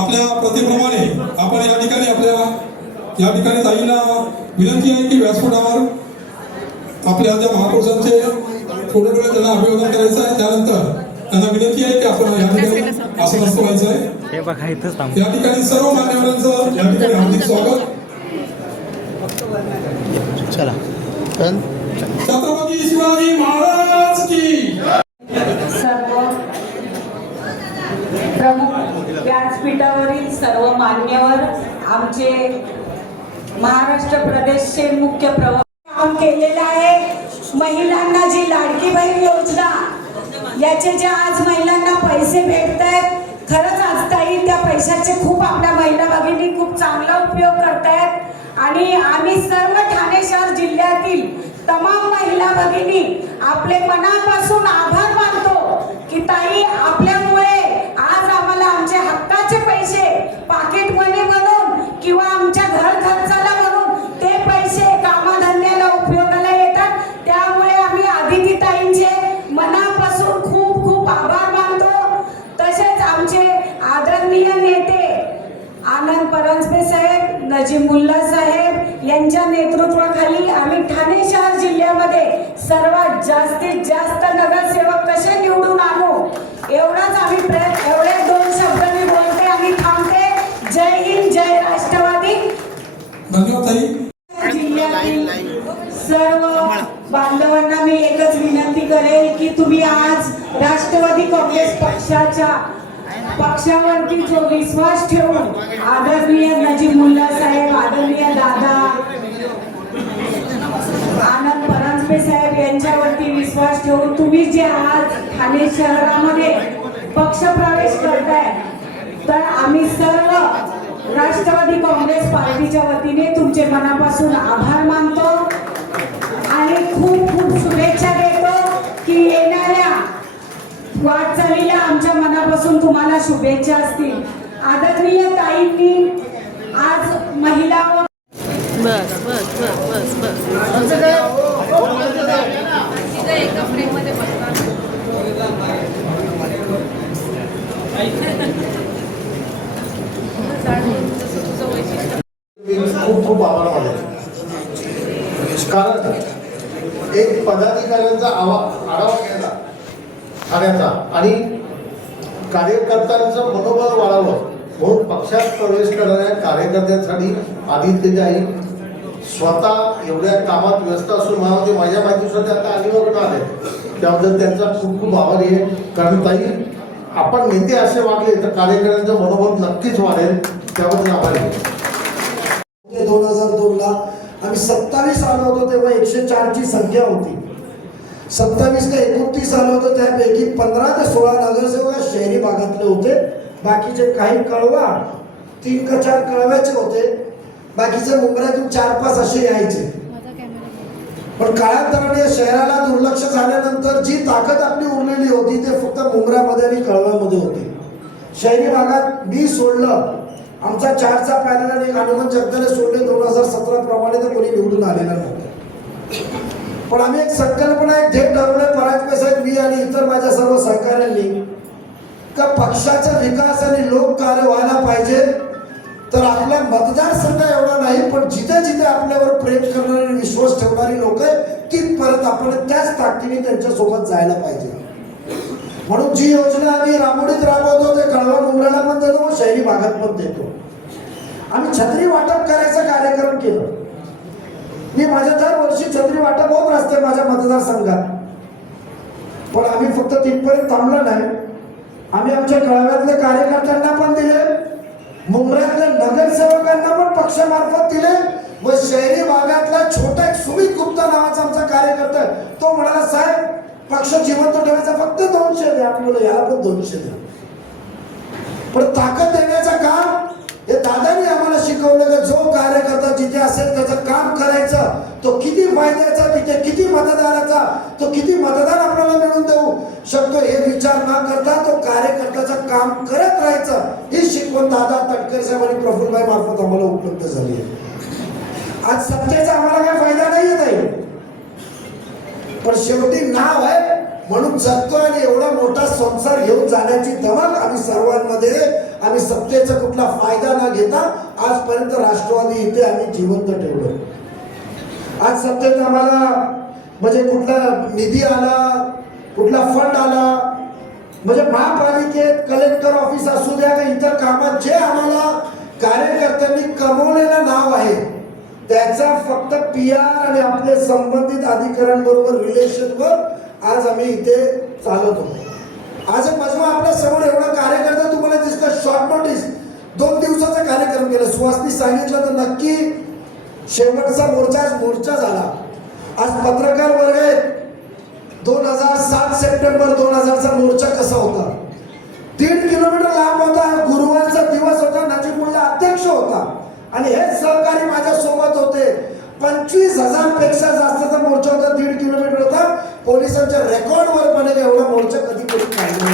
आपल्या प्रथेप्रमाणे आपण या ठिकाणी आपल्या या ठिकाणी ताईला विनंती आहे की व्यासपीठावर आपल्या ज्या महापुरुषांचे थोडे वेळ त्यांना अभिवादन करायचं आहे त्यानंतर त्यांना विनंती आहे की आपण या ठिकाणी आसनस्थ व्हायचं आहे. बघा इथंच थांब. या ठिकाणी सर्व मान्यवरांचं या ठिकाणी हार्दिक स्वागत. छत्रपती शिवाजी महाराज की सर्व प्रमुख व्यासपीठावरील सर्व मान्यवर आमचे महाराष्ट्र प्रदेशचे मुख्य प्रवक्ते काम केलेलं आहे. महिलांना जी लाडकी बहीण योजना याचे जे आज महिलांना पैसे भेटत आहेत खरंच आज ताई त्या पैशाचे खूप आपल्या महिला भगिनी खूप चांगला उपयोग करतायत. आणि आम्ही सर्व ठाणे शहर जिल्ह्यातील तमाम महिला भगिनी आपले मनापासून आभार मानतो की ताई आपल्या साहेब नजीमुल्ला साहेब यांच्या नेतृत्वाखाली आम्ही ठाणे शहर जिल्ह्यामध्ये सर्वात जास्तीत जास्त नगरसेवक कसे निवडून आणू? एवढाच आम्ही प्रयत्न एवढे दोन शब्द मी बोलते आणि थांबते. जय हिंद जय राष्ट्रवादी. धन्यवाद जिल्ह्यातील सर्व बांधवांना मी एकच विनंती करेल की तुम्ही आज राष्ट्रवादी काँग्रेस पक्षाच्या पक्षावरती जो विश्वास ठेवून आदरणीय नजीमुल्ला साहेब विश्वास ठेवून तुम्ही जे आज ठाणे शहरामध्ये पक्ष प्रवेश करताय तर आम्ही सर्व राष्ट्रवादी काँग्रेस पार्टीच्या वतीने तुमचे मनापासून आभार मानतो आणि खूप खूप शुभेच्छा देतो की येणाऱ्या वाटचालीला आमच्या मनापासून तुम्हाला शुभेच्छा असतील. आदरणीय ताईंनी आज महिला व बस बस बस बस खूप खूप आभार मानले कारण एक पदाधिकाऱ्यांचा आवा आढावा घ्यायचा ठाण्याचा आणि कार्यकर्त्यांचं मनोबल वाढावं म्हणून पक्षात प्रवेश करणाऱ्या कार्यकर्त्यांसाठी आदित्यजाई स्वतः एवढ्या कामात व्यस्त असून मला ते माझ्या माहितीनुसार ते आता अलिबागला आले. त्याबद्दल त्यांचा खूप खूप आभारी आहे. कारण ताई आपण नेते असे वागले तर कार्यकर्त्यांचं मनोबल नक्कीच वाढेल. त्याबद्दल आभारी आहे. ते दोन हजार दोन ला आम्ही सत्तावीस आलो होतो तेव्हा एकशे चारची संख्या होती. सत्तावीस ते एकोणतीस आलो होतो त्यापैकी पंधरा ते सोळा नगरसेवक शहरी भागातले होते. बाकीचे काही कळवा तीन का चार कळव्याचे होते. बाकीचे मुंबईतून चार पाच असे यायचे. पण काळांतराने या शहराला दुर्लक्ष झाल्यानंतर जी ताकद आपली उरलेली होती ते फक्त मुंबऱ्यामध्ये आणि कळव्यामध्ये होती. शहरी भागात मी सोडलं. आमचा चारचा पॅनल आणि हनुमान जगदाले सोडले. दोन हजार सतरा प्रमाणे तर कोणी निवडून आलेलं नव्हतं. पण आम्ही एक संकल्पना एक थेट ठरवलं. पराजपे साहेब मी आणि इतर माझ्या सर्व सहकाऱ्यांनी. का पक्षाचा विकास आणि लोककार्य व्हायला पाहिजे? तर आपला मतदारसंघ एवढा नाही पण जिथे जिथे आपल्यावर प्रेम करणारी आणि विश्वास ठेवणारी लोक तिथपर्यंत आपण त्याच ताकदीने त्यांच्यासोबत जायला पाहिजे. म्हणून जी योजना आम्ही रामोडीत राबवतो ते कळवा मुंबईला पण देतो व शहरी भागात पण देतो. आम्ही छत्री वाटप करायचा कार्यक्रम केलं. मी माझ्या दर वर्षी छत्री वाटप होत असते माझ्या मतदारसंघात पण आम्ही फक्त तिथपर्यंत थांबलो नाही. आम्ही आमच्या कळव्यातल्या कार्यकर्त्यांना पण दिले. मुंबईतल्या नगरसेवकांना पण पक्षामार्फत दिले व शहरी भागातला छोटा एक सुमित गुप्ता नावाचा आमचा कार्यकर्ता तो म्हणाला साहेब पक्ष जिवंत ठेवायचा फक्त दोनशे द्या. आपल्याला याला पण दोनशे द्या. पण ताकद देण्याचं काम हे दादानी आम्हाला शिकवलं का जो कार्यकर्ता जिथे असेल त्याचं काम करायचं तो किती फायद्याचा तिथे किती मतदाराचा तो किती मतदार आपल्याला मिळून देऊ? शकतो हे विचार न करता तो कार्यकर्त्याचं काम करत राहायचं ही शिकवण दादा तटकरे साहेब आणि प्रफुल्लभाई मार्फत आम्हाला उपलब्ध झाली. आहे आज सत्तेचा आम्हाला काय फायदा नाही येत आहे पण शेवटी नाव आहे म्हणून जगतो आणि एवढा मोठा संसार घेऊन जाण्याची धमक आम्ही सर्वांमध्ये आम्ही सत्तेचा कुठला फायदा न घेता आजपर्यंत राष्ट्रवादी इथे आम्ही जिवंत ठेवलं आज सत्तेत आम्हाला म्हणजे कुठला निधी आला कुठला फंड आला म्हणजे महापालिकेत कलेक्टर ऑफिस असू द्या का इतर कामात जे आम्हाला कार्यकर्त्यांनी कमवलेलं नाव आहे त्याचा फक्त पी आर आणि आपले संबंधित अधिकाऱ्यांबरोबर रिलेशनवर आज आम्ही इथे चालत. होतो आज एक मजमा आपल्यासमोर एवढा कार्यकर्ता तुम्हाला दिसतं शॉर्ट नोटीस दोन दिवसाचा कार्यक्रम केला. सुहासनी सांगितलं तर नक्की शेवटचा मोर्चा आज मोर्चा झाला. आज पत्रकार वर्ग आहेत. दोन हजार सात सप्टेंबर दोन हजारचा मोर्चा कसा होता? दीड किलोमीटर लांब होता. गुरुवारचा दिवस होता. नजीबुल्ला अध्यक्ष होता. आणि हे सहकारी माझ्या सोबत होते. पंचवीस हजारपेक्षा जास्तचा मोर्चा होता दीड किलोमीटर होता. पोलिसांच्या रेकॉर्डवर पण एवढा मोर्चा कधी कधी काढला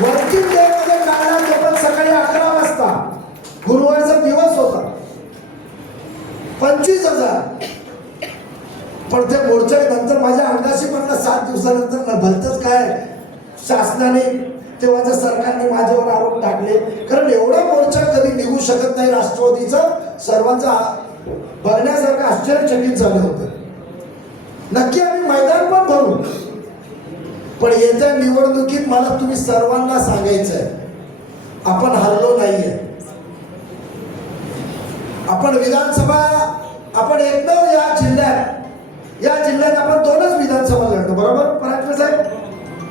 वर्किंग डे मध्ये काढला तो पण सकाळी अकरा वाजता. गुरुवारचा दिवस होता. पंचवीस हजार. पण त्या मोर्चा नंतर माझ्या अंगाशी म्हणलं सात दिवसानंतर भलतच काय शासनाने तेव्हाच्या सरकारने माझ्यावर आरोप टाकले. कारण एवढा मोर्चा कधी निघू शकत नाही राष्ट्रवादीचा. सर्वांचा बघण्यासारखं आश्चर्यचकित झालं होतं. नक्की आम्ही मैदान पण भरू. पण येत्या निवडणुकीत मला तुम्ही सर्वांना सांगायचं आहे आपण हरलो नाहीये. आपण विधानसभा आपण एकमेव या जिल्ह्यात या जिल्ह्यात आपण दोनच विधानसभा लढतो बरोबर? पराठे साहेब?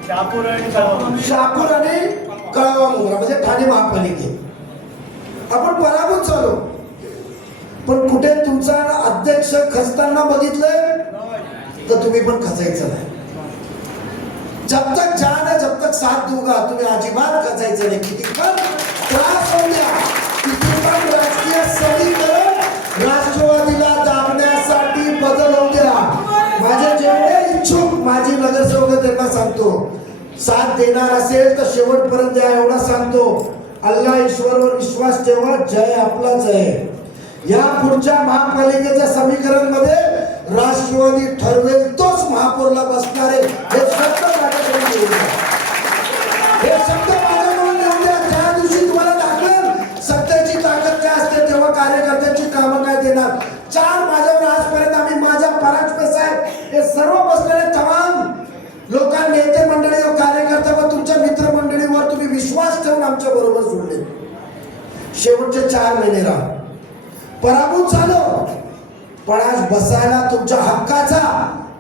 शहापूर आणि कळवा म्हणजे ठाणे महापालिकेत. आपण पराभूत झालो. पण कुठे तुमचा अध्यक्ष खचताना बघितलंय? तर तुम्ही पण खचायचं नाही. जब तक जान है जब तक साथ दूंगा तुम्ही अजिबात खचायचं नाही. किती पण त्रास होऊ द्या. किती पण राजकीय समीकरण राष्ट्रवादीला दाबण्यासाठी बदल होऊ द्या. माझे जेवढे इच्छुक माझी नगरसेवक त्यांना सांगतो. साथ देणार असेल तर शेवटपर्यंत द्या एवढा सांगतो. अल्ला ईश्वरवर विश्वास ठेवा जय आपलाच आहे. या पुढच्या महापालिकेच्या समीकरणमध्ये राष्ट्रवादी ठरवेल तोच महापौरला बसणार आहे. हे शब्द माझ्याकडून हे शब्द माझ्याकडून लिहून द्या. ज्या दिवशी तुम्हाला दाखवेल सत्तेची ताकद काय असते तेव्हा कार्यकर्त्यांची कामं काय देणार? चार माझ्यावर आजपर्यंत आम्ही माझ्या पराजपे साहेब हे सर्व बसलेले तमाम लोकां नेते मंडळी व कार्यकर्ता व तुमच्या मित्रमंडळीवर तुम्ही विश्वास ठेवून आमच्या बरोबर जोडले शेवटचे चार महिने राहा. पराभूत झालो. पण आज बसायला तुमच्या हक्काचा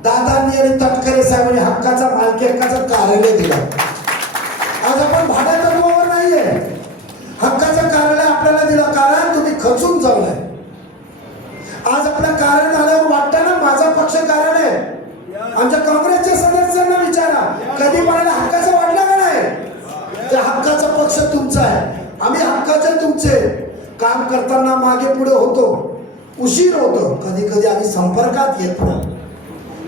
दादांनी आणि तटकरे साहेबांनी हक्काचा मालकी हक्काचा कार्यालय दिला. आज आपण भाड्या तत्वावर नाहीये. हक्काचं कार्यालय आपल्याला दिलं कारण तुम्ही खचून जाऊलाय आज आपल्या कार्यालय आल्यावर वाटतं ना माझा पक्ष कार्यालय आमच्या काँग्रेसच्या सदस्यांना विचारा कधी मला हक्काचं वाटलं का नाही? त्या हक्काचा पक्ष तुमचा आहे. आम्ही हक्काचे तुमचे. काम करताना मागे पुढे होतो उशीर होतो. कधी कधी आम्ही संपर्कात येत नाही.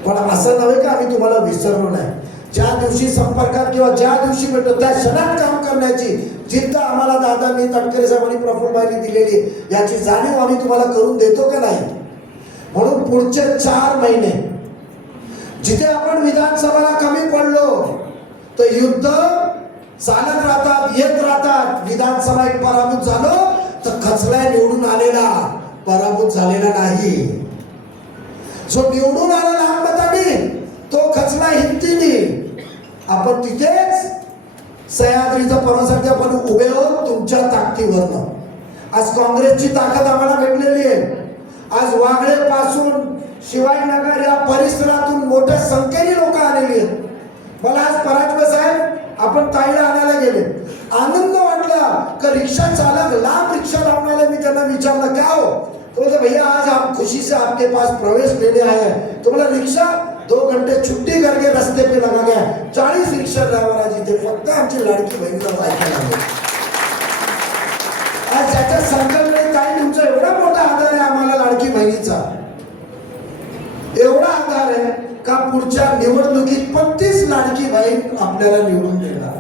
पण असं नव्हे का आम्ही तुम्हाला विसरलो नाही. ज्या दिवशी संपर्कात किंवा ज्या दिवशी भेटतो त्या क्षणात काम करण्याची जिद्द आम्हाला दादांनी तटकरे साहेबांनी प्रफुल्लबाईंनी दिलेली याची जाणीव आम्ही तुम्हाला करून देतो का नाही? म्हणून पुढचे चार महिने जिथे आपण विधानसभाला कमी पडलो तर युद्ध चालत राहतात येत राहतात. विधानसभा एक पराभूत झालो तर खचलाय निवडून आलेला पराभूत झालेला नाही. जो निवडून आला लहान तो खचला हिमतीने आपण तिथेच सह्याद्रीचा पर्वसाठी आपण उभे आहोत तुमच्या ताकदीवरनं. आज काँग्रेसची ताकद आम्हाला भेटलेली आहे. आज वागळे पासून शिवाजीनगर या परिसरातून मोठ्या संख्येने लोक आलेली आहेत. मला आज पराजवे साहेब आपण ताईला आणायला गेले. आनंद वाटला का रिक्षा चालक लांब रिक्षा लावून त्यांना विचारलं क्या हो? तो बोलते भैया आज हम खुशी से आपके पास प्रवेश लेने आए हैं। तो बोला रिक्षा दो घंटे छुट्टी करके रस्ते पे लगा गया चाळीस रिक्षा ड्रायव्हर आज इथे फक्त आमची लाडकी बहिणीला ऐकायला आले आज त्याच्या संकल्पने काय तुमचा एवढा मोठा आधार आहे आम्हाला लाडकी बहिणीचा। एवढा आधार आहे का पुढच्या निवडणुकीत पत्तीस लाडकी बहीण आपल्याला निवडून देणार?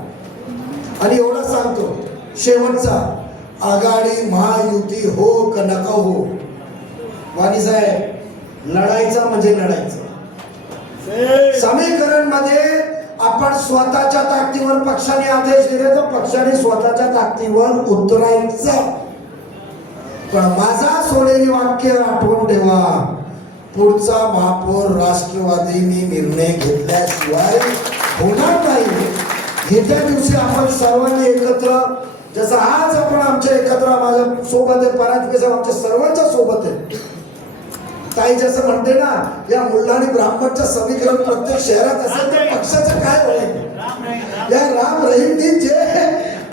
आणि एवढा सांगतो शेवटचा आघाडी महायुती हो का नका हो? वाणी साहेब लढायचा म्हणजे लढायचं. समीकरणमध्ये आपण स्वतःच्या ताकदीवर पक्षाने आदेश दिले तर पक्षाने स्वतःच्या ताकदीवर उतरायचं. पण माझा सोनेरी वाक्य आठवण ठेवा पुढचा महापौर राष्ट्रवादीने निर्णय घेतल्याशिवाय होणार नाही. येत्या दिवशी आपण सर्वांनी एकत्र जसं आज आपण आमच्या एकत्र माझ्या सोबत आहे पराजय साहेब आमच्या सर्वांच्या सोबत आहे. ताई जसं म्हणते ना या मुल्ला आणि ब्राह्मणच्या समीकरण प्रत्येक शहरात असेल तर पक्षाचं काय होईल? या राम रहीमनी जे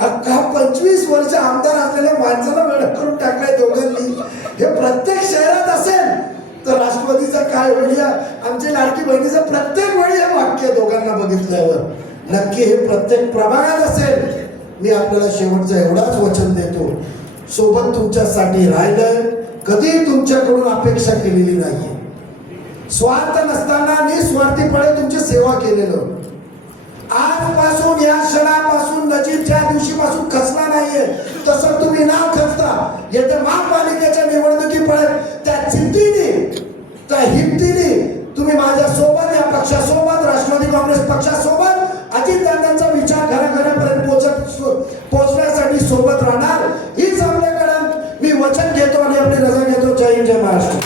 अख्खा पंचवीस वर्ष आमदार असलेल्या माणसाला वेळ करून टाकलाय दोघांनी. हे प्रत्येक शहरात असेल तर राष्ट्रवादीचं काय होईल? या आमची लाडकी बहिणीचं प्रत्येक वेळी हे वाक्य दोघांना बघितल्यावर. नक्की हे प्रत्येक प्रभागात असेल. मी आपल्याला शेवटचं एवढाच वचन देतो. सोबत तुमच्यासाठी राहिलंय. कधी तुमच्याकडून अपेक्षा केलेली नाहीये. स्वार्थ नसताना निस्वार्थीपणे तुमची सेवा केलेलं. आजपासून या क्षणापासून नजीकच्या दिवशीपासून खचला नाहीये. तसं तुम्ही नाव खचता येत्या महापालिकेच्या निवडणुकीपर्यंत त्या चिंतीने त्या हिमतीने तुम्ही माझ्या सोबत या पक्षासोबत राष्ट्रवादी काँग्रेस पक्षासोबत अजितदादांचा विचार घराघरापर्यंत पोचत पोचण्यासाठी सोबत राहणार हीच आपल्याकडं मी वचन घेतो आणि आपली रजा घेतो. जय हिंद जय महाराष्ट्र.